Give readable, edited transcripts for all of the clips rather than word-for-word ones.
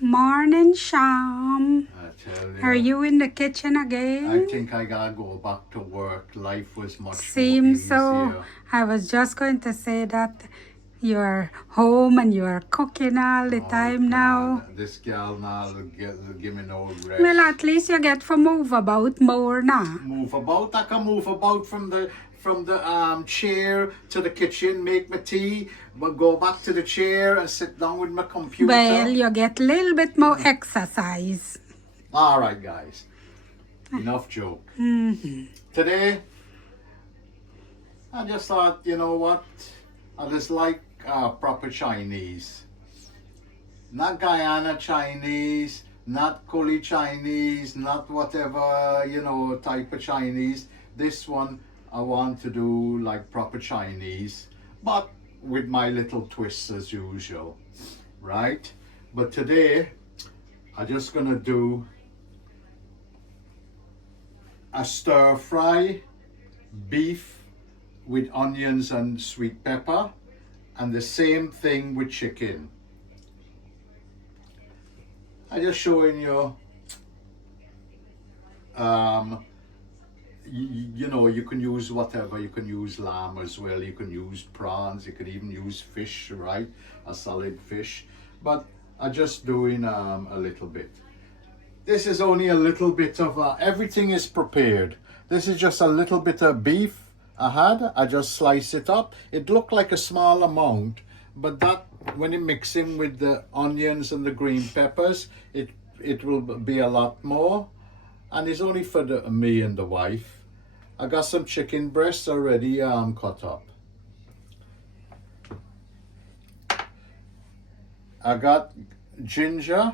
Morning, Sham. I tell Are you in the kitchen I again? think I gotta go back to work. Life was much more Seems so. easier. I was just going to say that you're home and you're cooking all the Oh time now. God, this girl now give me no rest. Well, at least you get to move about more now. Move about. I can move about from the chair to the kitchen, make my tea, but go back to the chair and sit down with my computer. Well, you get a little bit more exercise. All right, guys. Enough joke. Today, I just thought, you know what? I just like proper Chinese. Not Guyana Chinese, not Koli Chinese, not whatever, type of Chinese. This one, I want to do like proper Chinese, but with my little twists as usual, right? But today, I'm just gonna do a stir fry beef with onions and sweet pepper, and the same thing with chicken. I'm just showing you, you can use whatever. You can use lamb as well, you can use prawns, you could even use fish, right? A solid fish. But I'm just doing a little bit. This is only a little bit of, everything is prepared. This is just a little bit of beef I had. I just slice it up. It looked like a small amount, but that, when you mix in with the onions and the green peppers, it will be a lot more. And it's only for me and the wife. I got some chicken breasts already cut up. I got ginger,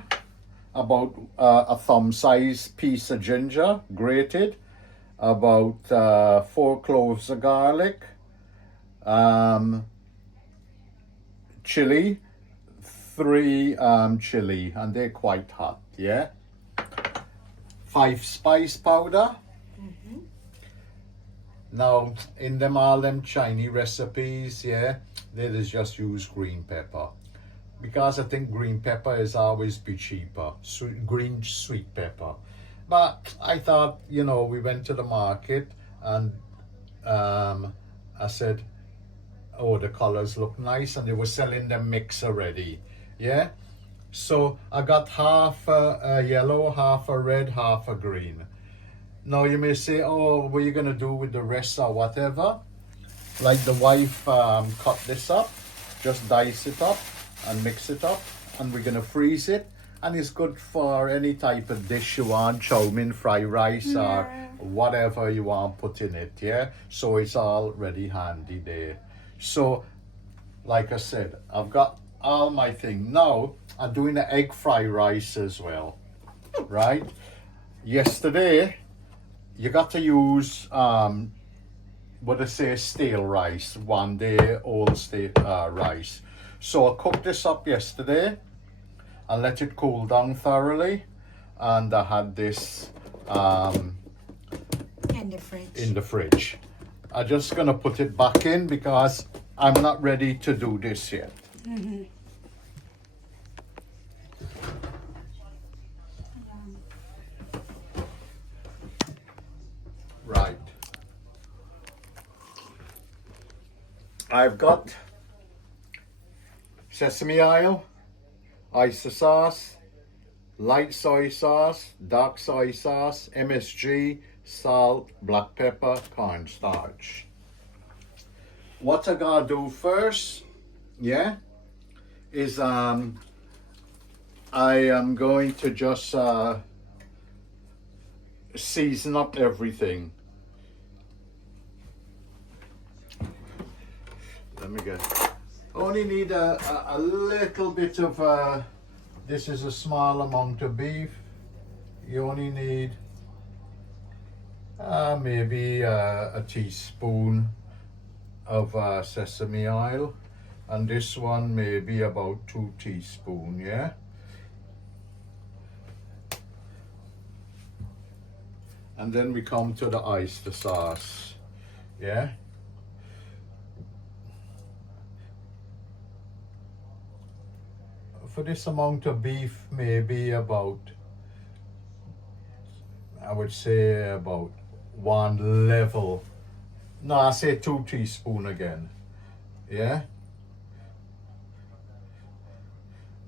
about a thumb size piece of ginger, grated, about 4 cloves of garlic, chili, 3 chili, and they're quite hot, yeah? 5 spice powder. Now, in all them Chinese recipes, yeah, they just use green pepper. Because I think green pepper is always be cheaper, green sweet pepper. But I thought, we went to the market and I said, oh, the colors look nice, and they were selling them mix already, yeah? So I got half a yellow, half a red, half a green. Now you may say, oh, what are you going to do with the rest or whatever? Like the wife cut this up, just dice it up and mix it up, and we're going to freeze it. And it's good for any type of dish you want, chow mein, fried rice, or whatever you want put in it, yeah? So it's already handy there. So, like I said, I've got all my thing. Now, I'm doing the egg fried rice as well, right? Yesterday, you got to use, what I say, stale rice, 1 day old stale rice. So I cooked this up yesterday and let it cool down thoroughly, and I had this in the fridge. I'm just gonna put it back in because I'm not ready to do this yet. Right. I've got sesame oil, oyster sauce, light soy sauce, dark soy sauce, MSG, salt, black pepper, cornstarch. What I gotta do first, yeah, is I am going to just season up everything. Let me get. Only need a little bit of. This is a small amount of beef. You only need maybe a teaspoon of sesame oil, and this one maybe about 2 teaspoons, yeah? And then we come to the oyster sauce, yeah? for this amount of beef, maybe about, I would say about 1 level. No, I say 2 teaspoons again. Yeah.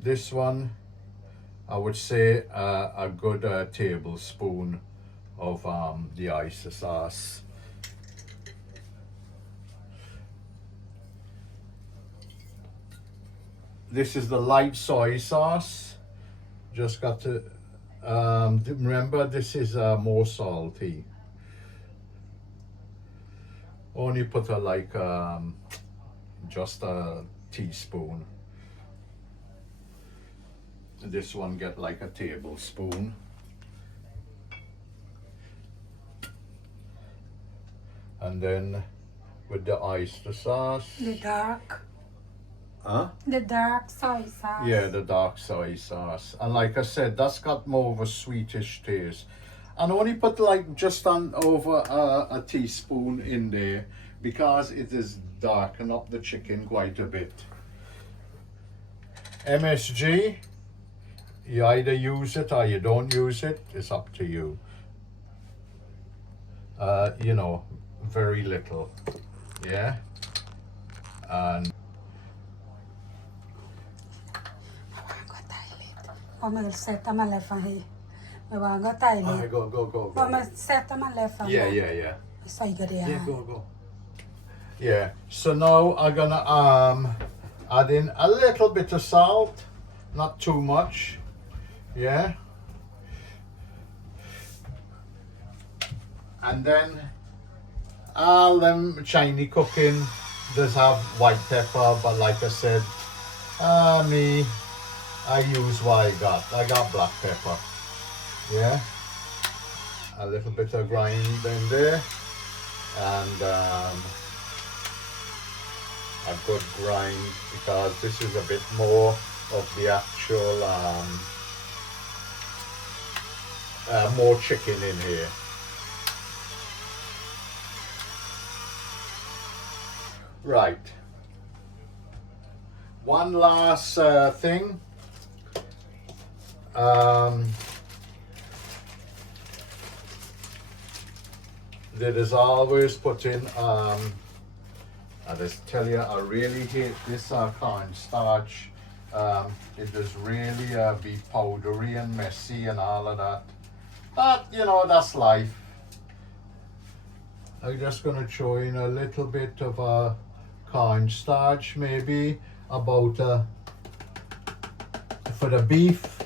This one, I would say a good tablespoon of the oyster sauce. This is the light soy sauce. Just got to remember, this is more salty. Only put like just a teaspoon. This one get like a tablespoon. And then with the oyster sauce. The dark. Huh? The dark soy sauce. Yeah, the dark soy sauce. And like I said, that's got more of a sweetish taste. And only put like just on over a teaspoon in there because it is darken up the chicken quite a bit. MSG, you either use it or you don't use it. It's up to you. You know, very little. Yeah. And I'm sätta man läffan hi. Men vad går tajligt. go. Vad man sätta man läffan. Yeah. Så jag det. Yeah, go. Yeah. So now I'm gonna add in a little bit of salt, not too much. Yeah. And then all them Chinese cooking does have white pepper, but like I said, I use what I got. I got black pepper. Yeah. A little bit of grind in there. And a good grind because this is a bit more of the actual more chicken in here. Right. One last thing. That is always put in. I just tell you, I really hate this cornstarch. It does really be powdery and messy and all of that. But you know, that's life. I'm just gonna throw in a little bit of cornstarch, maybe about for the beef,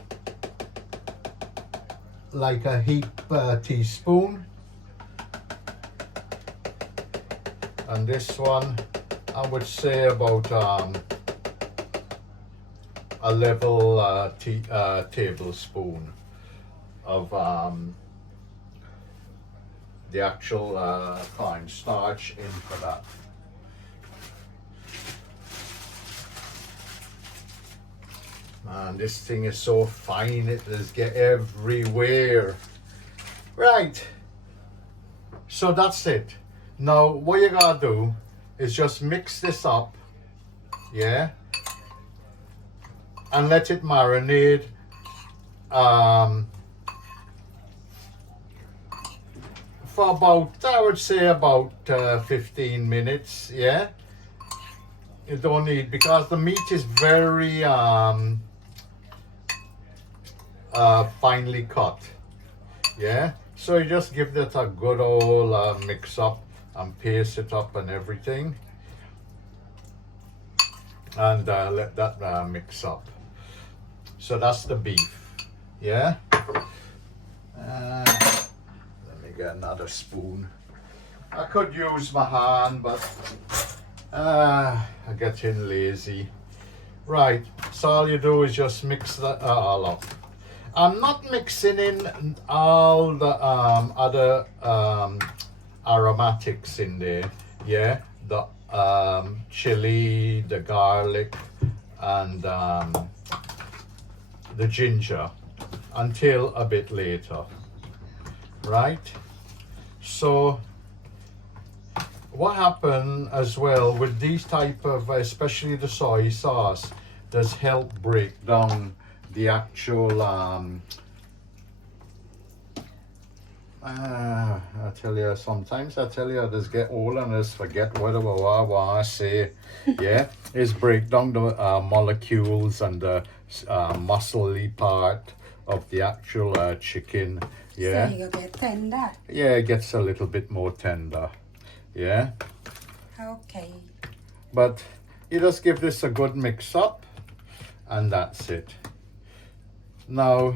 like a heap teaspoon. And this one, I would say about a level tablespoon of the actual cornstarch in for that. Man, this thing is so fine, it does get everywhere. Right, so that's it. Now, what you gotta do is just mix this up, yeah, and let it marinate for about, I would say about 15 minutes, yeah. You don't need, because the meat is very finely cut, yeah. So you just give that a good old mix up and paste it up and everything, and let that mix up. So that's the beef, yeah. Let me get another spoon. I could use my hand, but I get in lazy. Right, so all you do is just mix that all up. I'm not mixing in all the other aromatics in there, yeah, the chili, the garlic, and the ginger until a bit later, right? So what happened as well with these type of, especially the soy sauce, does help break down the actual I tell you, sometimes I tell you, I just get old and just forget whatever I say. Yeah, it's break down the molecules and the muscly part of the actual chicken. Yeah. So you get tender. Yeah, it gets a little bit more tender. Yeah. Okay. But you just give this a good mix up, and that's it. Now,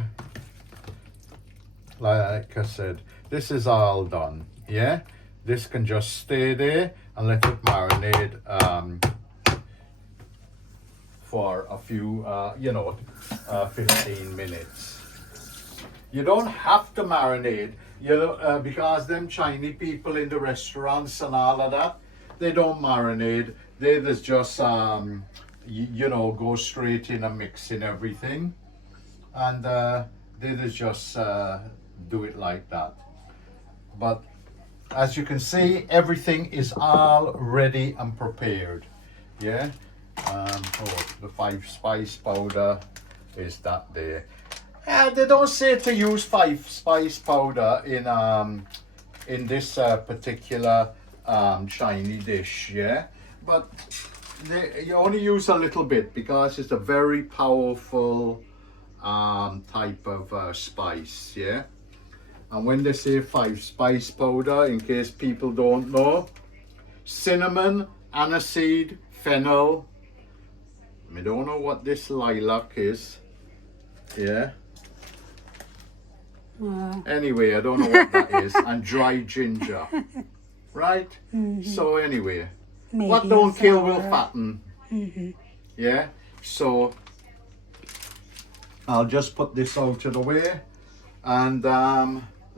like I said, this is all done. Yeah, this can just stay there and let it marinate for a few 15 minutes. You don't have to marinate, because them Chinese people in the restaurants and all of that, they don't marinate. They just go straight in and mixing everything, and they just do it like that. But as you can see, everything is all ready and prepared. Yeah. The 5 spice powder is that there. They don't say to use 5 spice powder in this particular Chinese dish. Yeah, but you only use a little bit because it's a very powerful type of spice. Yeah. And when they say 5 spice powder, in case people don't know, cinnamon, aniseed, fennel. I don't know what this lilac is. Yeah. Anyway, I don't know what that is. And dried ginger. Right? So anyway, Maybe what don't kill sour. will fatten. Yeah. So I'll just put this out of the way, and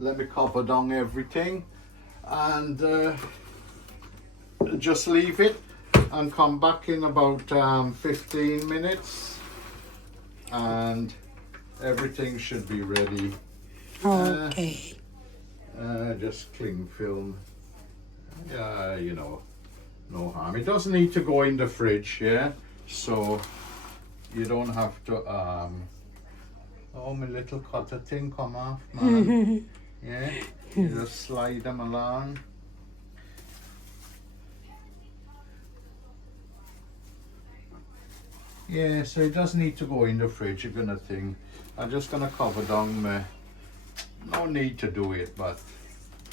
let me cover down everything, and just leave it and come back in about 15 minutes, and everything should be ready. Okay. Just cling film. Yeah, no harm. It doesn't need to go in the fridge. Yeah, so you don't have to oh, my little cutter thing come off, man. Yeah, you just slide them along. Yeah, so it doesn't need to go in the fridge, you're gonna think. I'm just gonna cover down my, no need to do it, but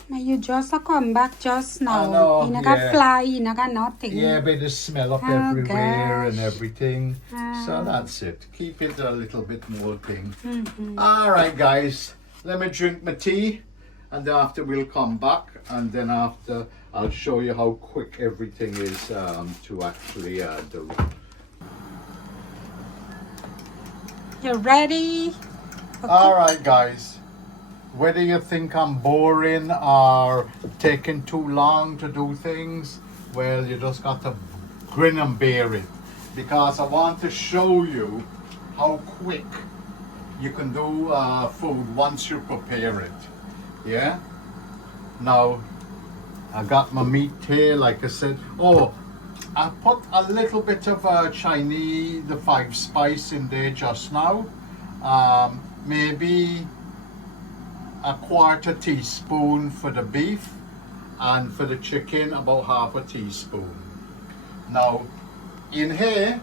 You just come back just now. I know, You got yeah. fly, you got nothing. yeah, but the smell up Oh, everywhere and gosh. everything. So that's it. Keep it a little bit more pink. Alright guys, let me drink my tea, and then after we'll come back, and then after I'll show you how quick everything is to actually do. You ready? Okay. Alright guys, whether you think I'm boring or taking too long to do things, well, you just got to grin and bear it, because I want to show you how quick you can do food once you prepare it. Yeah, now I got my meat here, like I said. Oh, I put a little bit of Chinese, the 5 spice in there just now. Maybe a 1/4 teaspoon for the beef, and for the chicken about 1/2 teaspoon. Now in here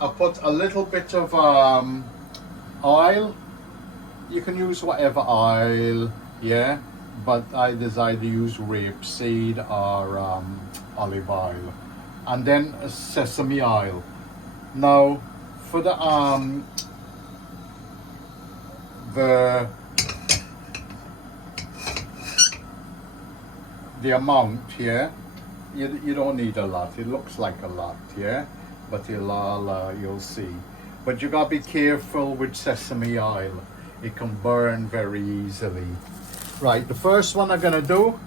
I put a little bit of oil. You can use whatever oil, yeah, but I decided to use rapeseed or olive oil, and then sesame oil. Now for the amount here, you don't need a lot. It looks like a lot, yeah, but you'll see. But you gotta be careful with sesame oil. It can burn very easily. Right, the first one I'm gonna do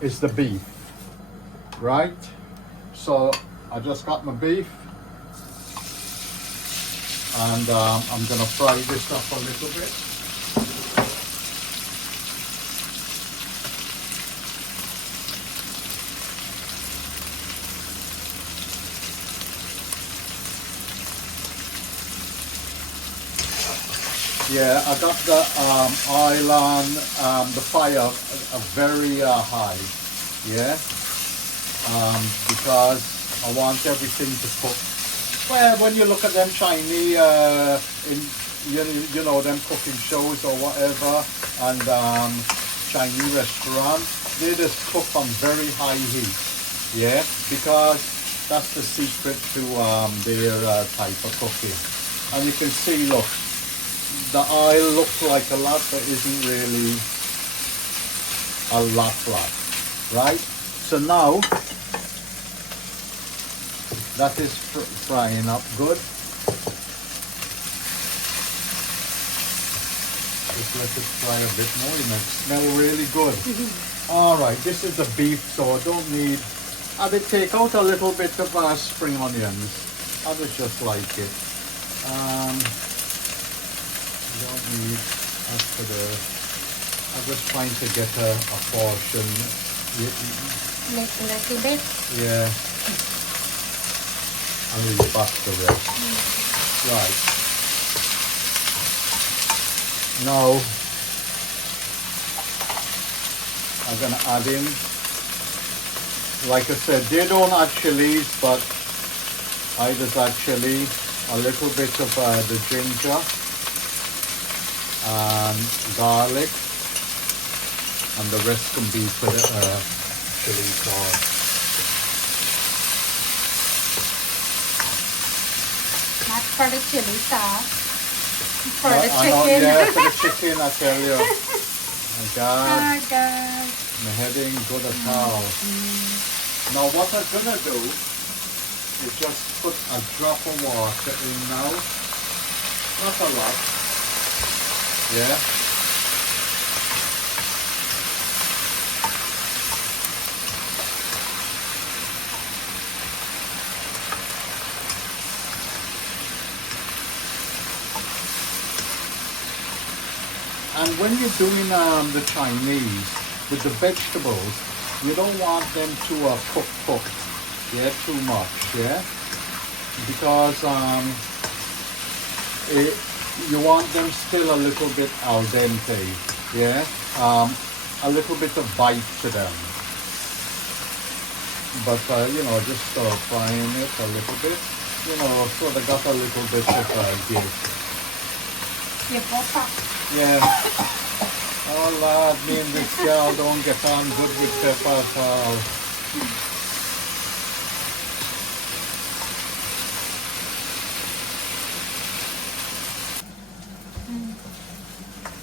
is the beef. Right, so I just got my beef, and I'm gonna fry this up a little bit. Yeah, I got the oil on the fire very high. Yeah, because I want everything to cook. Well, when you look at them Chinese, in you know them cooking shows or whatever, and Chinese restaurants, they just cook on very high heat. Yeah, because that's the secret to their type of cooking. And you can see, look, the oil looks like a lot, but isn't really a lot, right? So now that is frying up good. Just let it fry a bit more. You might smell really good. All right, this is the beef, so I don't need. I did take out a little bit of spring onions. I would just like it. Don't need as for the. I'm just trying to get a portion. Little bit. Yeah. And leave back the rest. Right. Now I'm gonna add in, like I said, they don't add chilies, but I just add chili, a little bit of the ginger and garlic, and the rest can be for the chili sauce. Not for the chili sauce. For the I chicken. know, yeah, for the chicken, I tell you. My God, Oh God. my head ain't good at all. Now what I'm gonna do is just put a drop of water in now. Not a lot. Yeah. And when you're doing the Chinese with the vegetables, you don't want them to cook, yeah, too much, yeah, because you want them still a little bit al dente, yeah, a little bit of bite to them. But you know, just frying it a little bit, you know, so they got a little bit of give. Yeah. Oh lad, me and this girl don't get on good with pepper at all.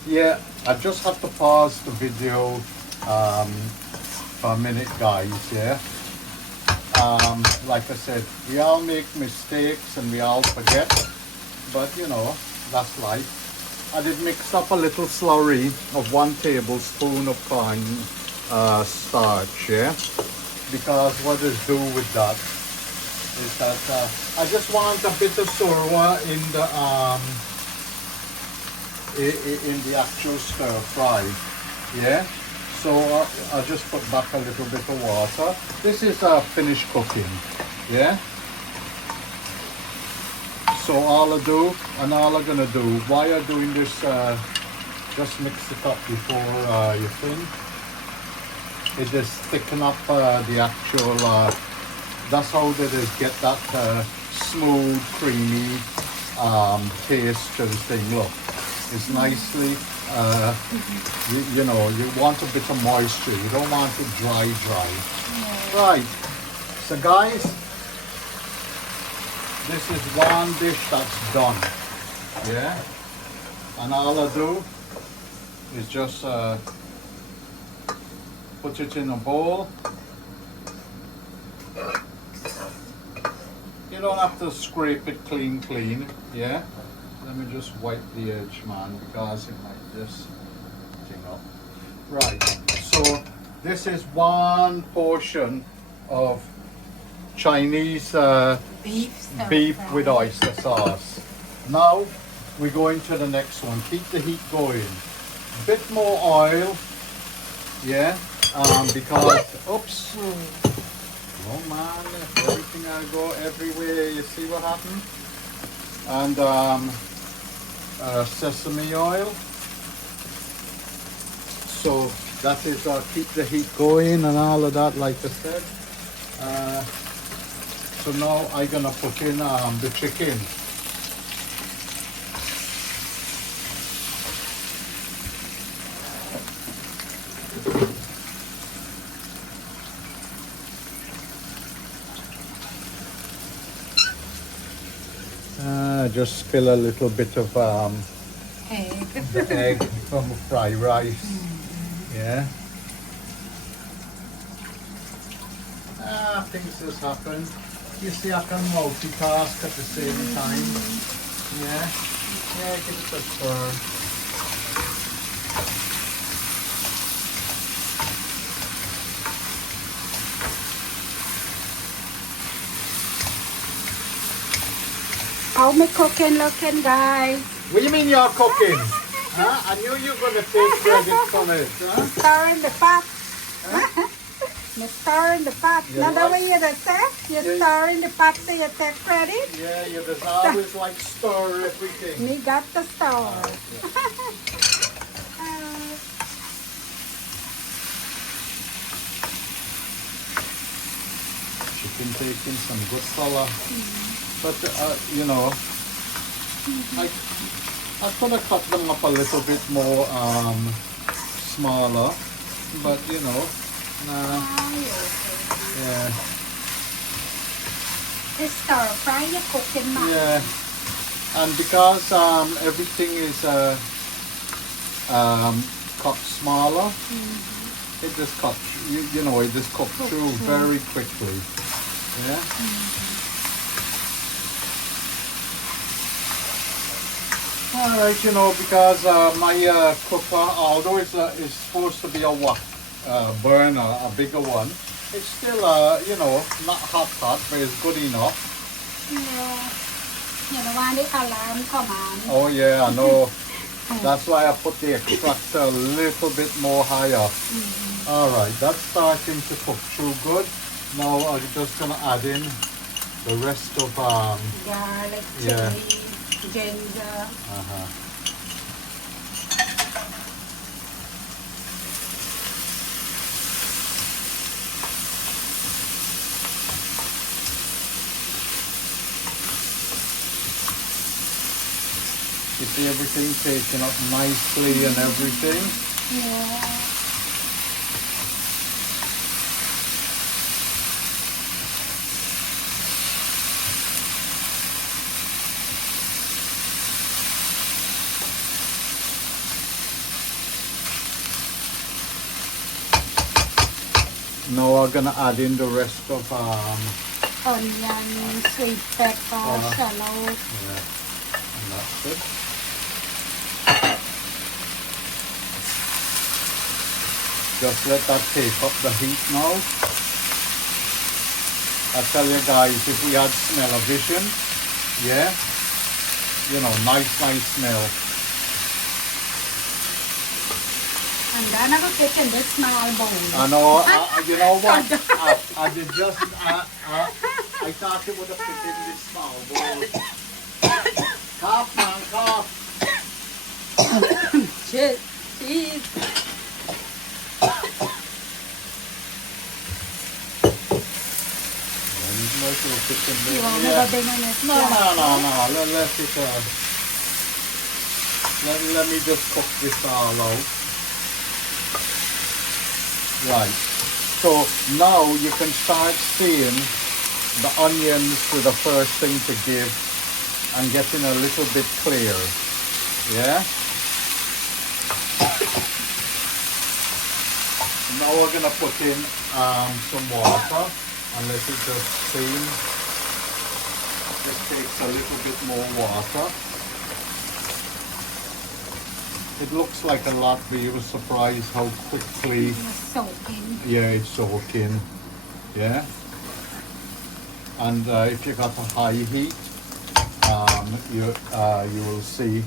Yeah, I just have to pause the video for a minute, guys, yeah. Like I said, we all make mistakes and we all forget, but you know, that's life. I did mix up a little slurry of 1 tablespoon of corn starch, yeah? Because what is do with that is that I just want a bit of sorwa in the actual stir fry, yeah? So I'll just put back a little bit of water. This is finished cooking, yeah? So all I do, and all I'm gonna do, while you're doing this, just mix it up before you thin. It just thicken up the actual, that's how they just get that smooth, creamy taste to the thing. Look, it's nicely, you know, you want a bit of moisture. You don't want it dry. Yeah. Right, so guys, this is one dish that's done, yeah? And all I do is just put it in a bowl. You don't have to scrape it clean, yeah? Let me just wipe the edge, man, because it might just thing up. Right, so this is one portion of Chinese beef with oyster sauce. Now we're going to the next one. Keep the heat going. A bit more oil, yeah, because oops, oh man, everything I go everywhere. You see what happened? And sesame oil. So that is keep the heat going and all of that, like I said. So now I'm gonna put in the chicken. Just spill a little bit of Egg. the egg from fried rice. Yeah. Things just happen. You see, I can multitask at the same time. Yeah. Yeah, give it a stir. How me cooking looking, guys? What do you mean you're cooking? Huh? I knew you were going to take credit from it. Huh? Stirring the pot. Me stirring the pot. You Not the like- way you just say. You're Yeah. stirring the pot so you take credit. Yeah, you just always like stir everything. Me got the stir. Chicken taking some good color. But, you know, I could have cut them up a little bit more smaller. But, you know, nah, yeah. It's stir fry your cooking, man. Yeah, and because everything is cut smaller, it just cuts. You know, it just cooks through very quickly. Yeah. All right, you know, because my cooker, although it's supposed to be a burner, a bigger one, it's still you know, not hot, but it's good enough. Yeah. You don't want the alarm come on. Oh yeah, I know. That's why I put the extractor a little bit more higher. All right, that's starting to cook through good. Now I'm just gonna add in the rest of Garlic, Yeah. chili, ginger. You see everything taken up nicely and everything. Yeah. Now we're gonna add in the rest of Onion, sweet pepper, shallot. yeah, and that's it. Just let that take up the heat now. I tell you guys, if we had smell-o-vision, yeah, you know, nice smell. And then I will put in this small bowl. I know, you know what? I did just, I thought it would have fit in this small bowl. Cough, man, cough. Cheese. You want me to bring in this? No. Let me just cook this all out. Right. So now you can start seeing the onions to the first thing to give and getting a little bit clear. Yeah? Now we're gonna put in some water and let it just steam. It takes a little bit more water. It looks like a lot, but you were surprised how quickly. Soaking. Yeah, it's soaking. Yeah. And if you got a high heat, you will see.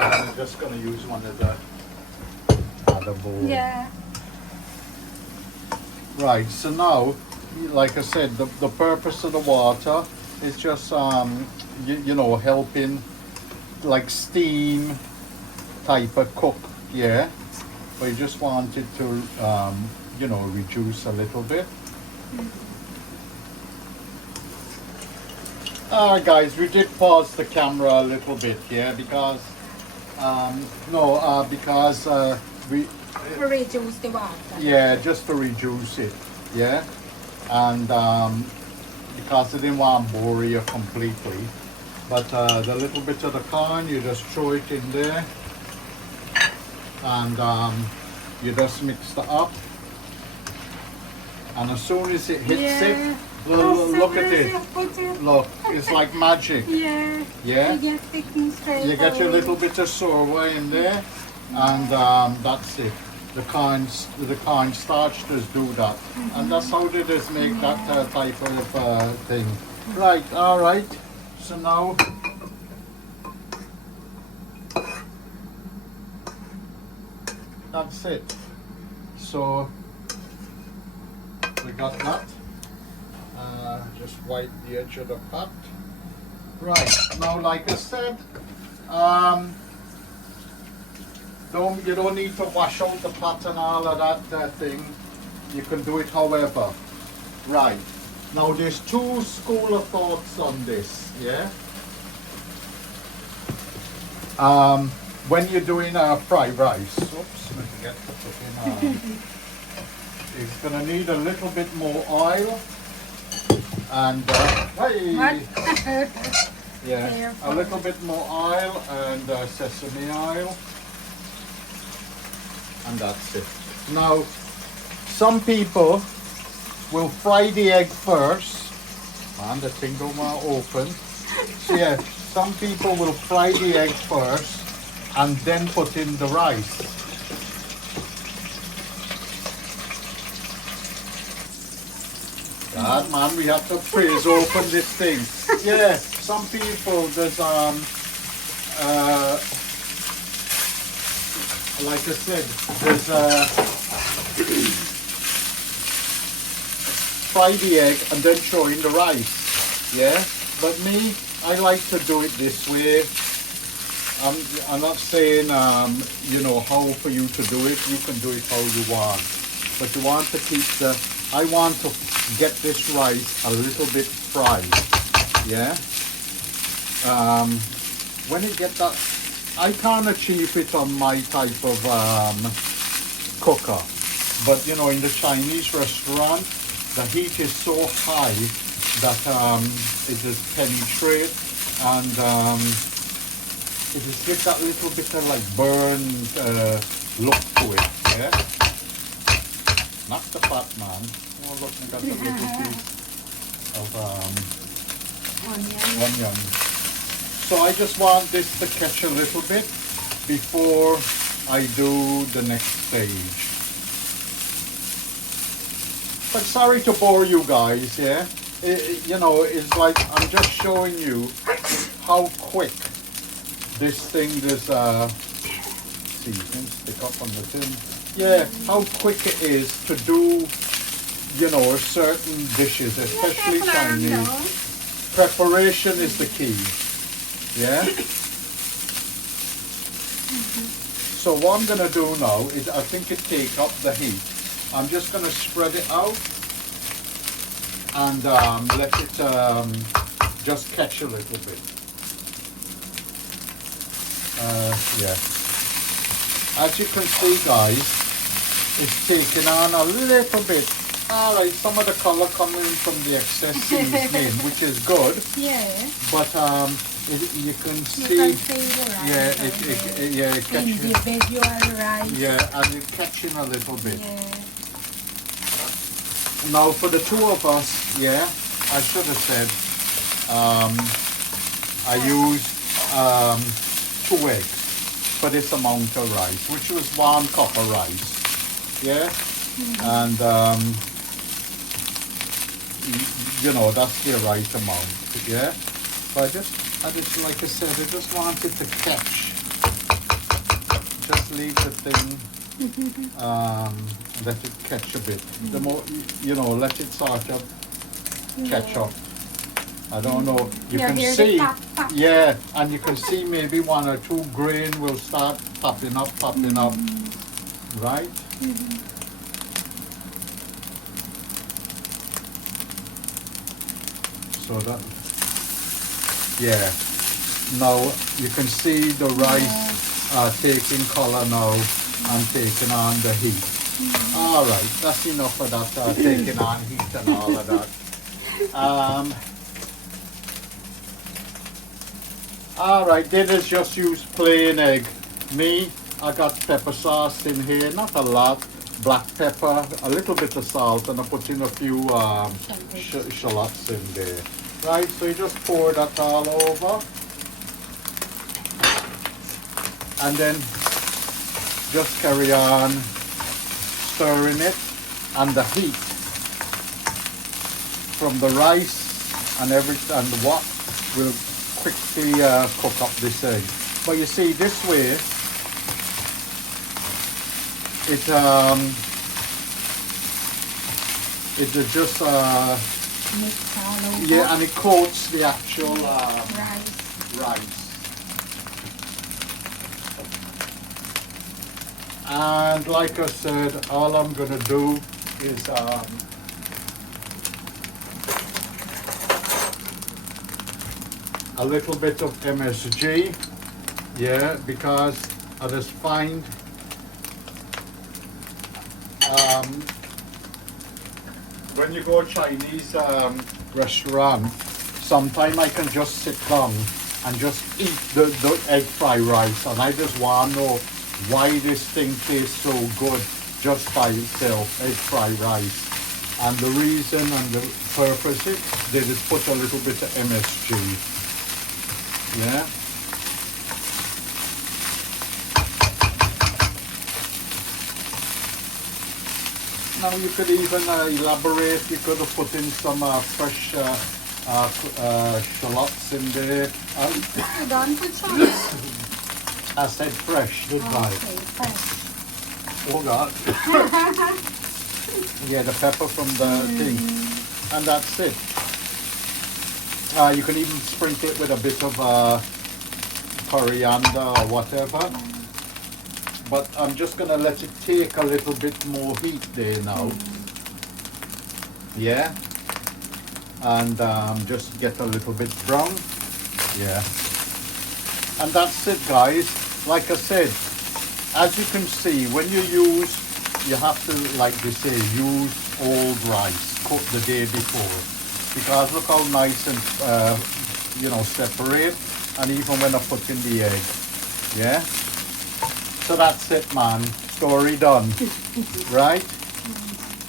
I'm just gonna use one of the other bowl. Yeah. Right, so now, like I said, the purpose of the water is just, you know, helping like steam type of cook, yeah? But you just want it to, you know, reduce a little bit. Alright guys, we did pause the camera a little bit, yeah, because, because we, Reduce the water. yeah, just to reduce it, yeah? And because I didn't want to bore you completely. But the little bit of the corn, you just throw it in there. And you just mix it up. And as soon as it hits it, look at it. Look, it's like magic. Yeah. Yeah? You get your away. little bit of sourway in there, and that's it. The corn starch does do that, and that's how they just make that type of thing. Right, all right. So now, that's it. So we got that. Just wipe the edge of the pot. Right, now like I said, you don't need to wash out the pot and all of that thing. You can do it however. Right, now there's two school of thoughts on this, yeah? When you're doing fried rice, oops, I forget to put in, it's gonna need a little bit more oil. And hey, yeah, a little bit more oil and sesame oil, and that's it. Now, some people will fry the egg first. Man, the thing don't want to open. So yeah, some people will fry the egg first and then put in the rice. God, man, we have to freeze open this thing. Yeah, some people, there's like I said, there's fry the egg and then throw in the rice. Yeah, but me, I like to do it this way. I'm not saying you know how for you to do it. You can do it how you want, but you want to keep I want to get this rice a little bit fried, yeah? When you get that, I can't achieve it on my type of cooker, but you know, in the Chinese restaurant, the heat is so high that it just penetrates, and it just gives that little bit of like burned look to it, yeah? Not the fat, man. Oh, look, I got a little piece of onion. So I just want this to catch a little bit before I do the next stage. But sorry to bore you guys, yeah? You know, it's like I'm just showing you how quick this thing is, see, you can stick up on the tin. Yeah, how quick it is to do, you know, certain dishes, especially Chinese. Preparation is the key. Yeah? So what I'm going to do now is, I think it take up the heat. I'm just going to spread it out and let it just catch a little bit. Yeah. As you can see, guys, it's taking on a little bit. Alright, some of the color coming from the excess seasoning, which is good. Yeah. But you can see, the rice. Yeah, it catching. Individual rice. Yeah, and it's catching a little bit. Yeah. Now for the two of us, yeah, I should have said, I used 2 eggs for this amount of rice, which was 1 cup of rice. Yeah, and you know, that's the right amount. Yeah, but I just like I said, I just wanted to catch. Just leave the thing Let it catch a bit. The more, you know, let it sort of catch up. I don't know. You can hear the see, tap, tap, yeah, and you can see maybe 1 or 2 grain will start popping up, right? So that, yeah. Now you can see the rice taking color now and taking on the heat. All right, that's enough of that taking on heat and all of that. All right, this is just use plain egg. Me, I got pepper sauce in here, not a lot. Black pepper, a little bit of salt, and I put in a few shallots in there. Right, so you just pour that all over. And then just carry on stirring it, and the heat from the rice and the wok will quickly cook up this egg. But you see, this way it just mix all over. yeah, and it coats the actual rice. And like I said, all I'm gonna do is a little bit of MSG, yeah, because I just find when you go Chinese restaurant, sometimes I can just sit down and just eat the egg fried rice, and I just want to know why this thing tastes so good just by itself, egg fried rice. And the reason and the purpose is they just put a little bit of MSG. Yeah. Now you could even elaborate. You could have put in some fresh shallots in there. You don't put shallots? I said fresh, didn't I? Okay, fresh. Oh God. Yeah, the pepper from the thing. And that's it. You can even sprinkle it with a bit of coriander or whatever. But I'm just going to let it take a little bit more heat there now. Yeah. And just get a little bit brown. Yeah. And that's it, guys. Like I said, as you can see, when you have to, like they say, use old rice cooked the day before. Because look how nice and, separate. And even when I put in the egg. Yeah. So that's it, man. Story done. Right?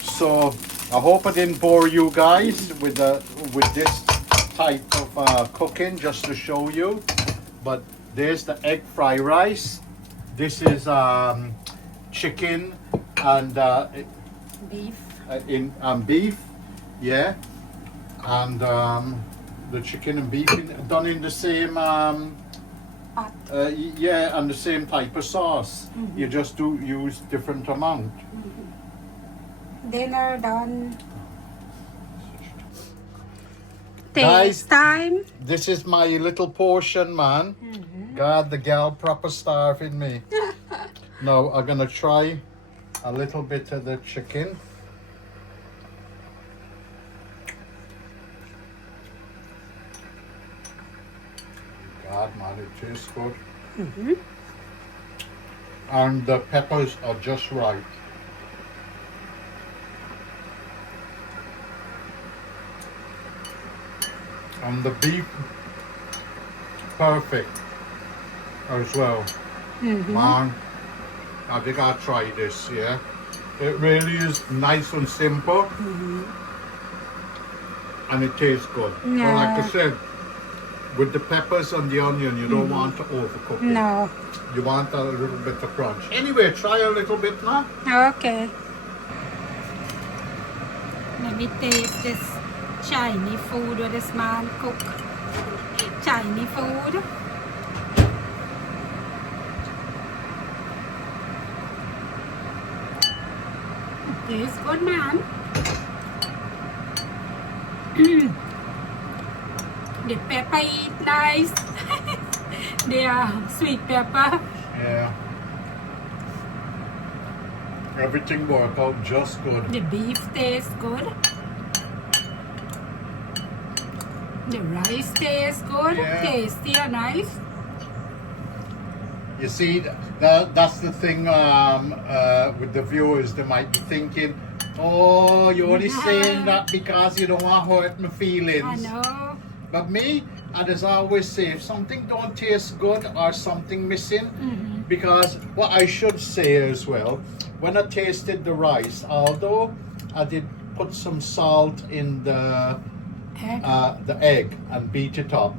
So I hope I didn't bore you guys with this type of cooking, just to show you. But there's the egg fried rice. This is chicken and Beef. Beef. Yeah. And the chicken and beef done in the same Pot. yeah, and the same type of sauce. You just do use different amount. Dinner done. Guys, Taste time. this is my little portion, man. God, the gal proper starving me. Now I'm gonna try a little bit of the chicken. God, man, it tastes good. And the peppers are just right. And the beef, perfect as well. Man, I think I'll try this, yeah. It really is nice and simple. And it tastes good. Yeah. But like I said, with the peppers and the onion, you don't want to overcook it. No. You want a little bit of crunch. Anyway, try a little bit now. Okay. Let me taste this Chinese food where this man cook. Chinese food. Tastes good, man. The pepper eat nice. They are sweet pepper. Yeah. Everything work out just good. The beef tastes good. The rice tastes good. Yeah. Tasty and nice. You see, that's the thing with the viewers. They might be thinking, oh, you're only saying that because you don't want to hurt my feelings. I know. But me, I just always say, if something don't taste good or something missing, because what I should say as well, when I tasted the rice, although I did put some salt in the egg and beat it up,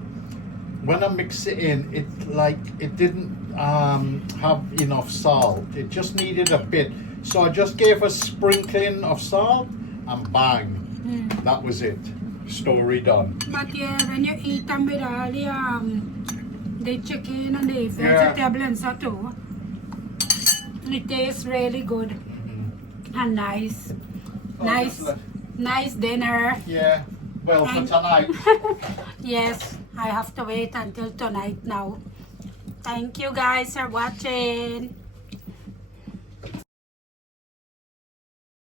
when I mix it in, it didn't have enough salt. It just needed a bit. So I just gave a sprinkling of salt and bang, that was it. Story done. But yeah, when you eat them with all the chicken and the vegetable and so too, it tastes really good and nice. Nice dinner. Yeah, well, for tonight. Yes, I have to wait until tonight now. Thank you guys for watching.